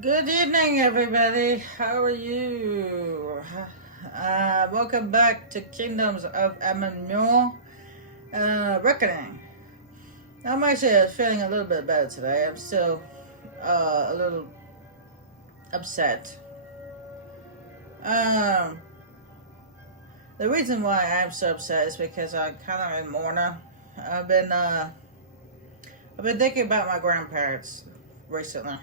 Good evening, everybody. How are you? Welcome back to Kingdoms of Amalur Reckoning. I'm actually feeling a little bit better today. I'm still a little upset. Um, the reason why I'm so upset is because I'm kind of in mourner. I've been uh, I've been thinking about my grandparents recently.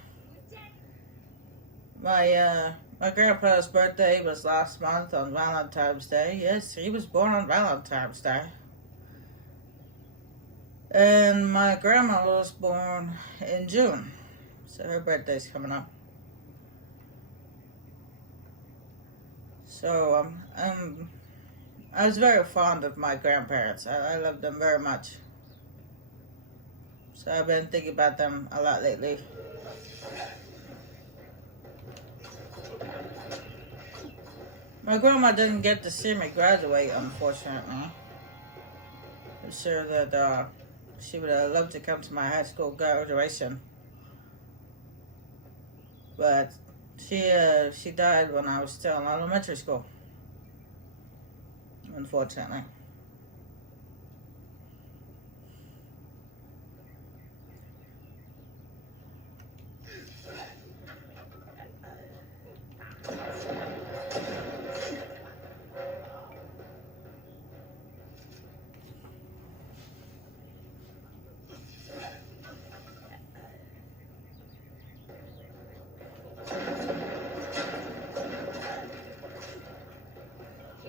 My grandpa's birthday was last month on Valentine's Day. Yes, he was born on Valentine's Day. And my grandma was born in June. So her birthday's coming up. So I was very fond of my grandparents. I loved them very much. So I've been thinking about them a lot lately. My grandma didn't get to see me graduate, unfortunately. I'm sure that she would have loved to come to my high school graduation. But she died when I was still in elementary school, unfortunately.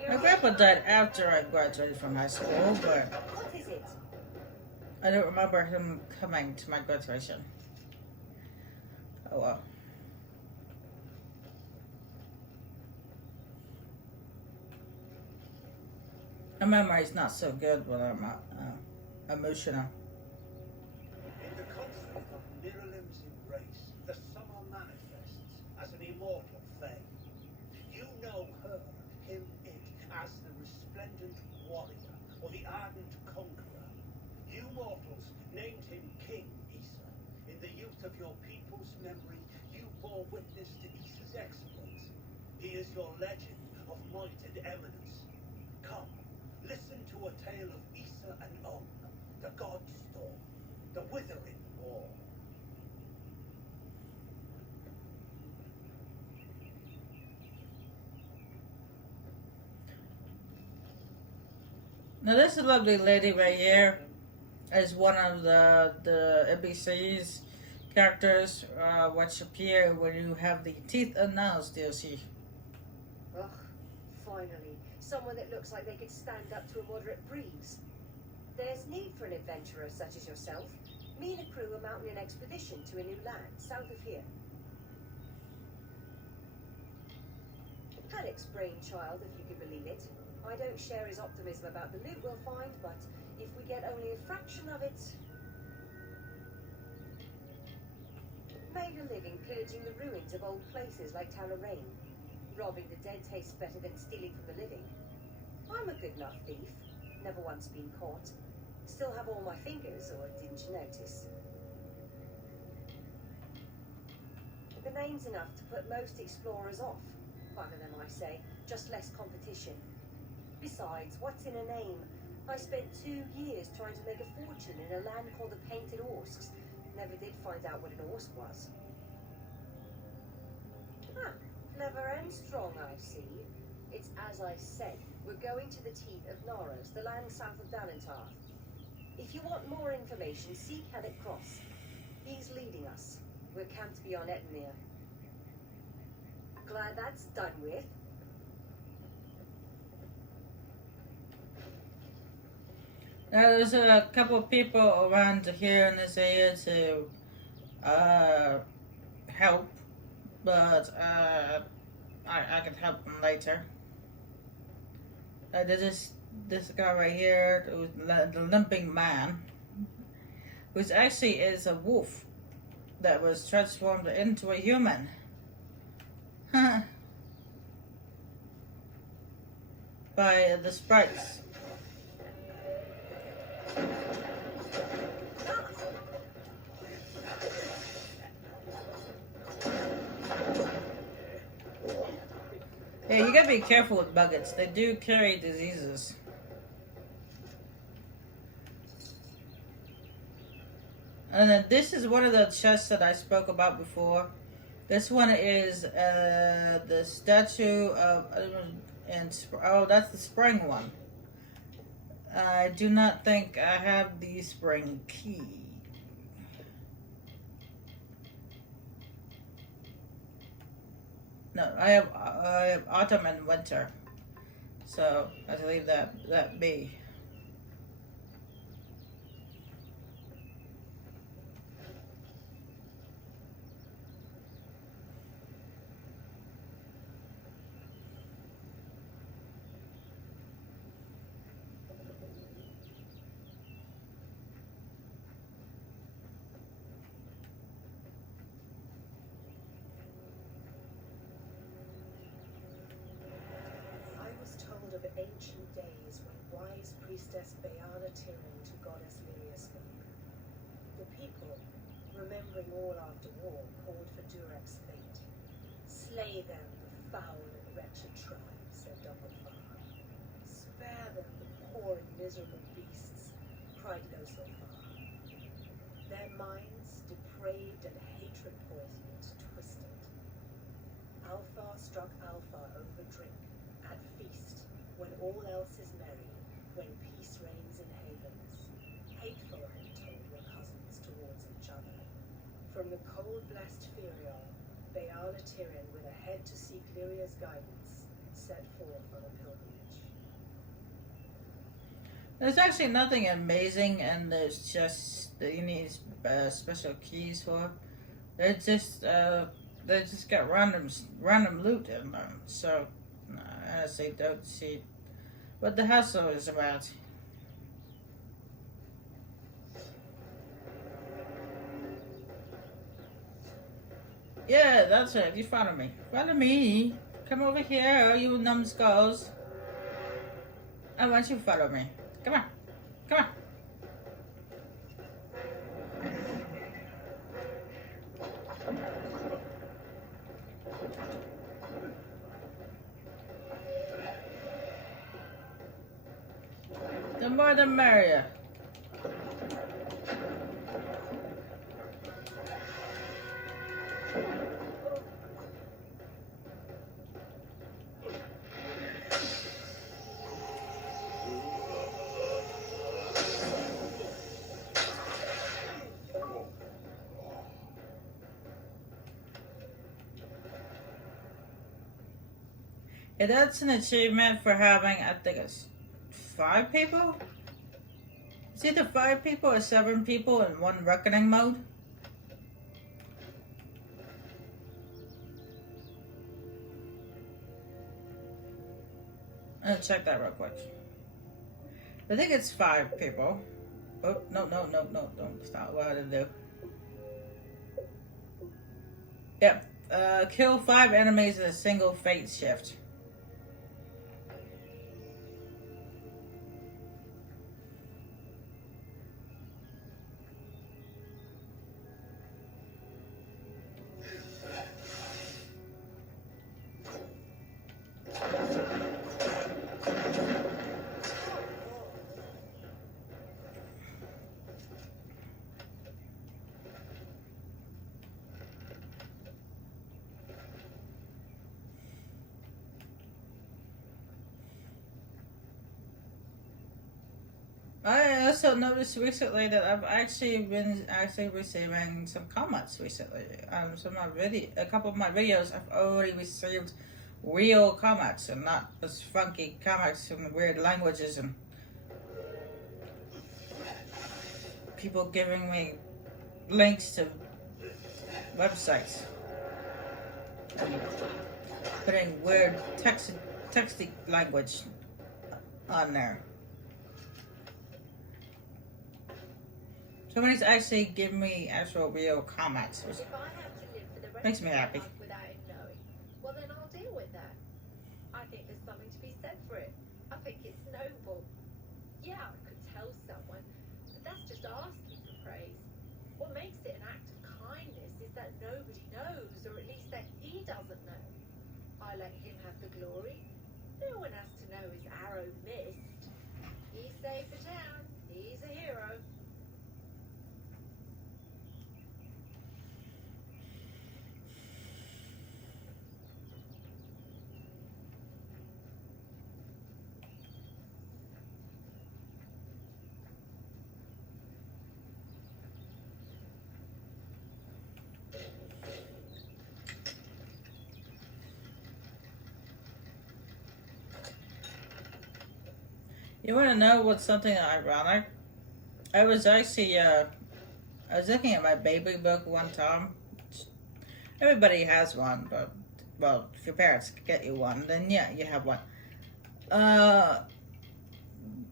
My grandpa died after I graduated from high school, but What is it? I don't remember him coming to my graduation. Oh well. My memory's not so good when I'm emotional. In the conflict of Mirilim's embrace, the summer manifests as an immortal fame. You know her, him, it, as the resplendent warrior, or the ardent conqueror. You mortals named him King Issa. In the youth of your people's memory, you bore witness to Issa's exploits. He is your legend of might and eminence. Come, listen to a tale of Issa and On, the god storm, the withering war. Now this lovely lady right here is one of the NBC's characters which appear when you have the Teeth and Nails DLC. Ugh, finally. Someone that looks like they could stand up to a moderate breeze. There's need for an adventurer such as yourself. Me and a crew are mounting an expedition to a new land, south of here. Halleck's brainchild, if you could believe it. I don't share his optimism about the loot we'll find, but if we get only a fraction of it... Made a living pillaging the ruins of old places like Talarain. Robbing the dead tastes better than stealing from the living. I'm a good enough thief. Never once been caught. Still have all my fingers, or didn't you notice? The name's enough to put most explorers off. Bugger them, I say. Just less competition. Besides, what's in a name? I spent 2 years trying to make a fortune in a land called the Painted Orsks. Never did find out what an Orsk was. Ah, clever and strong, I see. It's as I said. We're going to the teeth of Naras, the land south of Dalentar. If you want more information, seek Haddock Cross. He's leading us. We're camped beyond Etenir. Glad that's done with. Now there's a couple of people around here in this area to help, but I can help them later. There's this guy right here, the limping man, which actually is a wolf that was transformed into a human. By the sprites. Yeah, you gotta be careful with buggets. They do carry diseases. And then this is one of the chests that I spoke about before. This one is the statue of, oh, that's the spring one. I do not think I have the spring key. No, I have autumn and winter. So I have to leave that be. I was told of ancient days when wise priestess Bayana Tyrion to goddess Lyria spoke. The people, remembering all after war, called for Durek's fate. Slay them, the foul and wretched tribe, said Dumbledore. Spare them, the poor and miserable beasts, cried Losofar. Their minds, depraved and hatred poisoned, twisted. Alpha struck Alpha over drink, at feast, when all else is merry, when peace reigns in havens. Hateful, I'm told, were cousins towards each other. From the cold-blessed Firion, Bayana Tyrion, with a head to seek Lyria's guidance, set forth on a pilgrimage. There's actually nothing amazing, and there's just that you need special keys for. They're just they just got random loot in them. So I honestly don't see what the hassle is about. Yeah, that's it. You follow me. Follow me. Come over here, you numbskulls. I want you to follow me. Come on. Come on. The more the merrier. Yeah, that's an achievement for having, I think it's 5 people? It's either 5 people or 7 people in one reckoning mode. I'm gonna check that real quick. I think it's 5 people. Oh, no, don't stop. What did I do? Yep. Kill 5 enemies in a single fate shift. I also noticed recently that I've actually been receiving some comments recently. A couple of my videos, I've already received real comments and not those funky comments in weird languages and people giving me links to websites and putting weird texty language on there. Somebody's actually giving me actual real comments, which If I have to live for the rest makes me of my happy. life without it knowing, well then I'll deal with that. I think there's something to be said for it. I think it's noble. Yeah, I could tell someone, but that's just asking for praise. What makes it an act of kindness is that nobody knows, or at least that he doesn't know. I let him have the glory. No one has to know his arrow missed. He saved the town. He's a hero. You want to know what's something ironic? I was actually, I was looking at my baby book one time. Everybody has one, but, well, if your parents get you one, then yeah, you have one.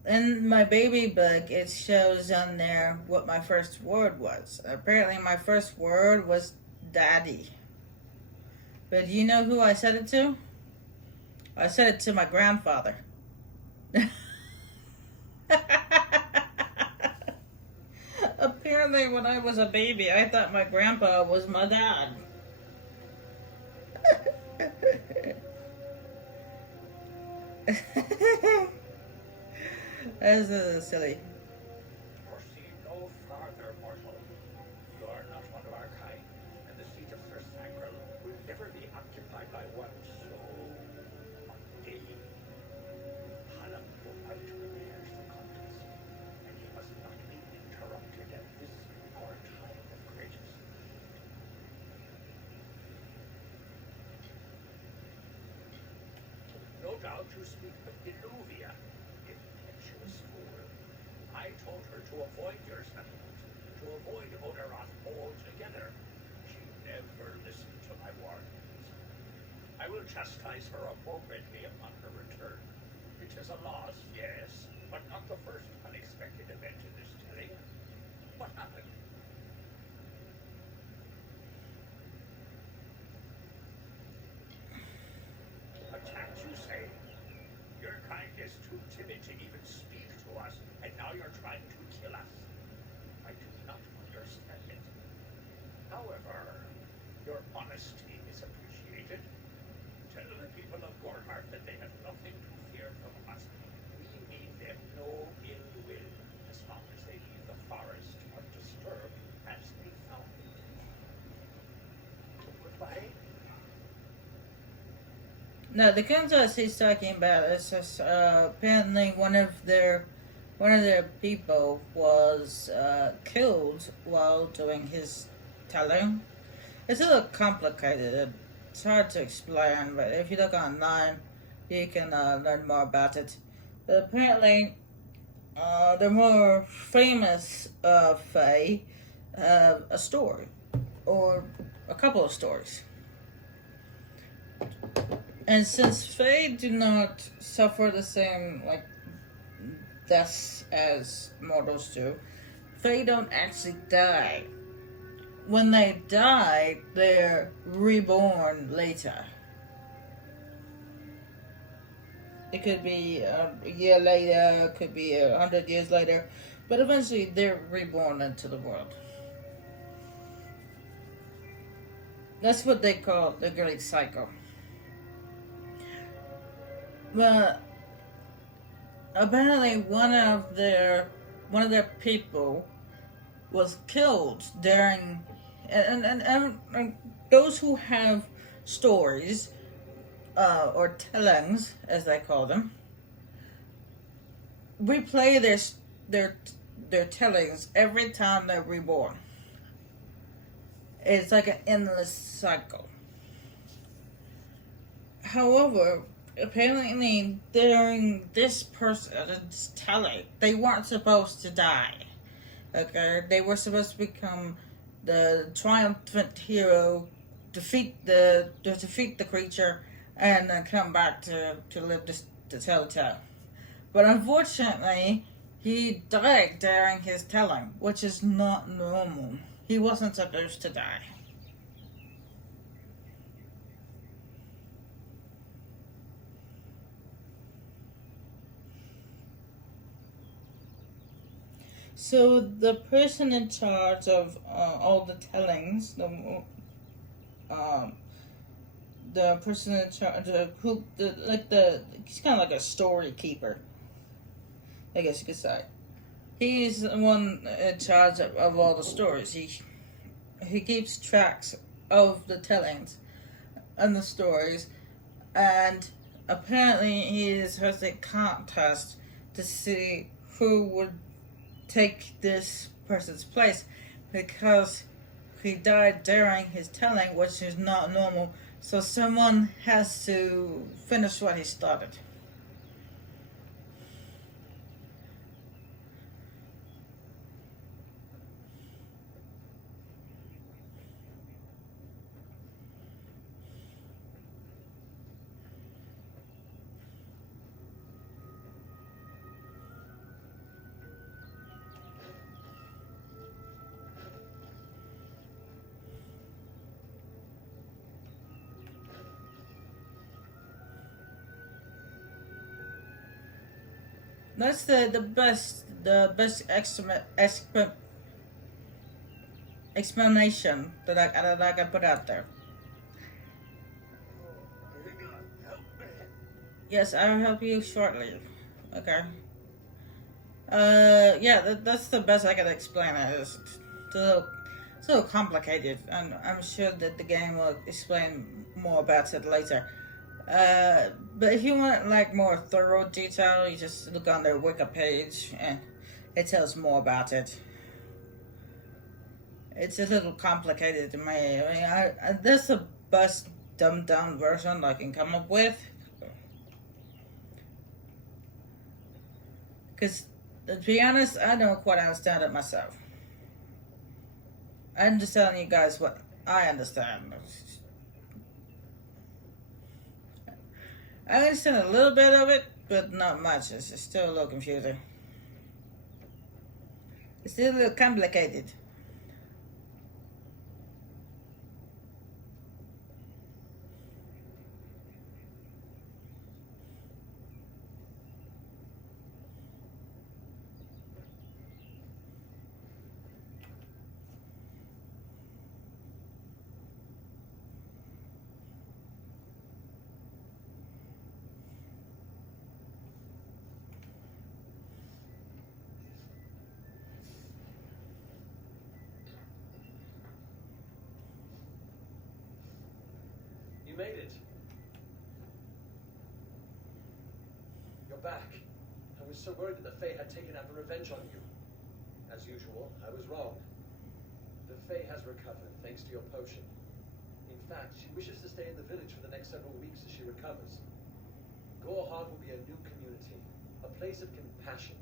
In my baby book, it shows on there what my first word was. Apparently, my first word was daddy. But do you know who I said it to? I said it to my grandfather. Apparently, when I was a baby, I thought my grandpa was my dad. That's silly. Proceed no farther, mortal. You are not one of our kind, and the seat of Sir Sacral will never be occupied by one so mundane. Hallam will out prepares the contest, and he must not be interrupted at this our time of greatest. No doubt you speak of Illuvia, impetuous fool. I told her to avoid your settlement, to avoid Odorath altogether. She never listened to my warnings. I will chastise her appropriately upon her return. It is a loss, yes, but not the first unexpected event in this telling. What happened? Attacked, you say? Your kind is too timid to even speak to us, and now you're trying to kill us. I do not understand it. However, your honesty is appreciated. Tell the people of Gorhart that they have nothing to fear from us. We mean them no ill will, as long as they leave the forest undisturbed as they found it. Goodbye. No, the Kansas he's talking about is just apparently one of their people was killed while doing his telling. It's a little complicated. It's hard to explain, but if you look online, you can learn more about it. But apparently, the more famous Fae have a story, or a couple of stories. And since Fae do not suffer the same deaths as mortals do, Fae don't actually die. When they die, they're reborn later. It could be a year later, it could be 100 years later, but eventually they're reborn into the world. That's what they call the Great Cycle. But apparently one of their people was killed during, and those who have stories or tellings, as they call them, replay their tellings every time they're reborn. It's like an endless cycle. However, apparently during this person's telling, they weren't supposed to die. Okay, they were supposed to become the triumphant hero, defeat the creature, and then come back to live to tell the tale. But unfortunately, he died during his telling, which is not normal. He wasn't supposed to die. So the person in charge of all the tellings, the person in charge, he's kind of like a story keeper, I guess you could say. He's the one in charge of all the stories. He keeps tracks of the tellings and the stories, and apparently he is hosting a contest to see who would take this person's place, because he died during his telling, which is not normal. So someone has to finish what he started. That's the best explanation that I can put out there. Yes, I'll help you shortly. Okay. Yeah, that's the best I can explain it. It's a little complicated, and I'm sure that the game will explain more about it later. But if you want like more thorough detail, you just look on their Wiki page, and it tells more about it. It's a little complicated to me. I mean, this is the best dumbed down version I can come up with. Because, to be honest, I don't quite understand it myself. I'm just telling you guys what I understand. I understand a little bit of it, but not much. It's just still a little confusing. It's still a little complicated. You made it. You're back. I was so worried that the Fae had taken out revenge on you. As usual, I was wrong. The Fae has recovered, thanks to your potion. In fact, she wishes to stay in the village for the next several weeks as she recovers. Gorehard will be a new community, a place of compassion,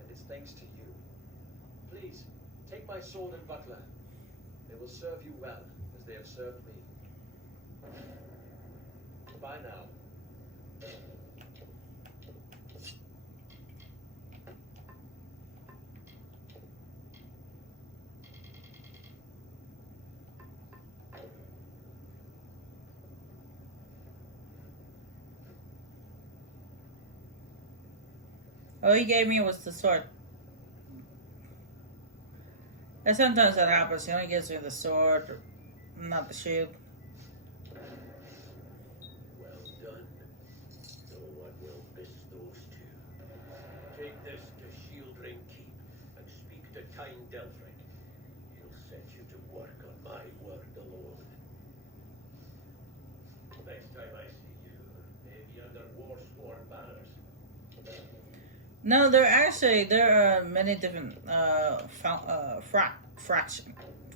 and it's thanks to you. Please, take my sword and buckler. They will serve you well, as they have served me. Bye now. All he gave me was the sword. And sometimes that happens. He only gives me the sword, not the shield. No, there are many different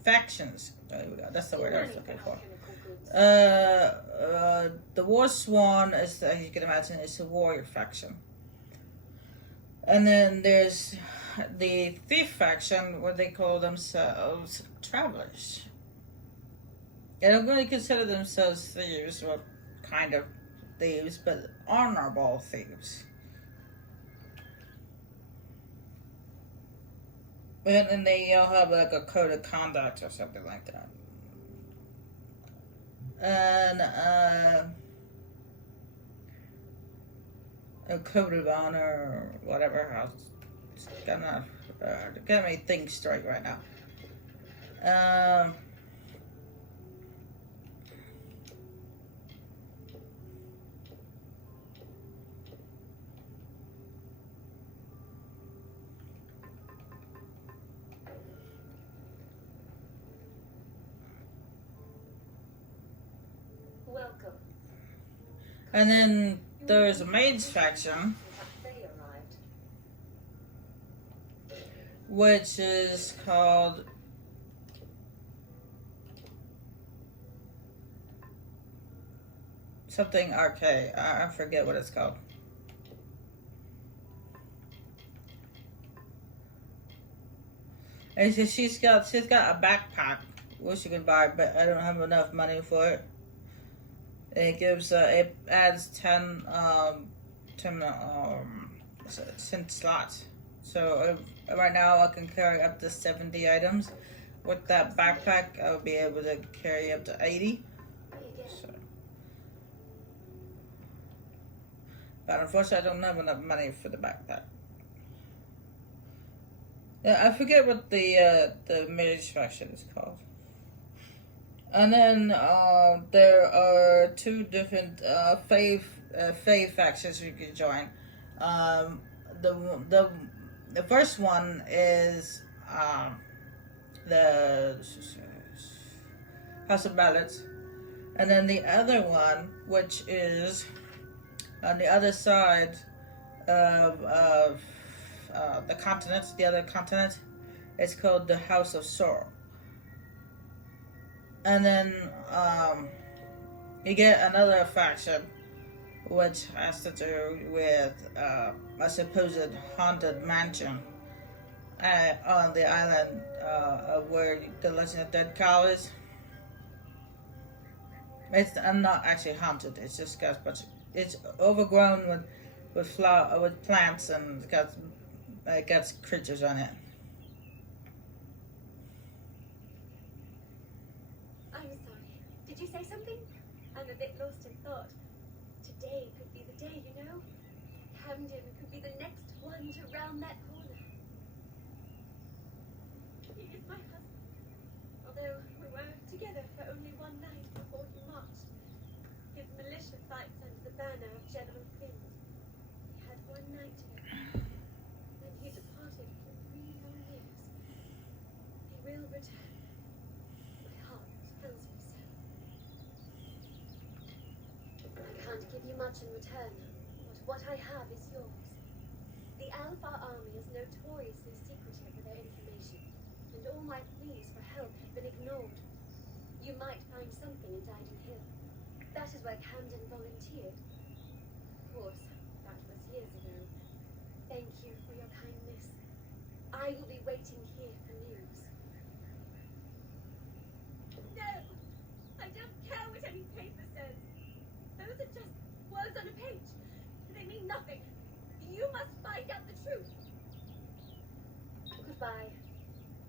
factions. There we go. That's the word I was looking for. The War Swan is, as you can imagine, is a warrior faction, and then there's the thief faction, where they call themselves travelers. They don't really consider themselves thieves, well, kind of thieves, but honorable thieves. And they all have like a code of conduct or something like that. And a code of honor or whatever. I was just gonna get me think straight right now. welcome. And then there's a mage faction, They arrived. which is called something RK. I forget what it's called. And she's got a backpack which you can buy, but I don't have enough money for it. It gives it adds 10 slots. So right now I can carry up to 70 items. With that backpack, I'll be able to carry up to 80. So. But unfortunately, I don't have enough money for the backpack. Yeah, I forget what the mage faction is called. And then there are two different Fae factions you can join. The first one is the House of Ballots, and then the other one, which is on the other side of the continent, the other continent, it's called the House of Sorrow. And then you get another faction, which has to do with a supposed haunted mansion on the island of where the Legend of Dead Cow is. It's not actually haunted. It's just got a bunch. It's overgrown with plants, and it got creatures on it. I'm sorry. Did you say something? I'm a bit lost in thought. Today could be the day, you know? Camden could be the next one to round that corner. He is my husband. Although we were together for only one night before he marched. His militia fights under the banner of General Flint. We had one night together. Then he departed for 3 long years. He will return. My heart tells me so. I can't give you much in return, but what I have is yours. The Alpha Army is notoriously secretive with their information, and all my pleas for help have been ignored. You might find something in Dyden Hill. That is where Camden volunteered. Of course, that was years ago. Thank you for your kindness. I will be waiting here for news. No! I don't care what any paper says. Those are just words on a page. They mean nothing. You must find out the truth. Goodbye.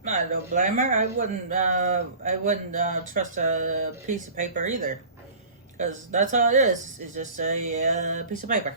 I don't blame her. I wouldn't trust a piece of paper either, because that's all it is. It's just a piece of paper.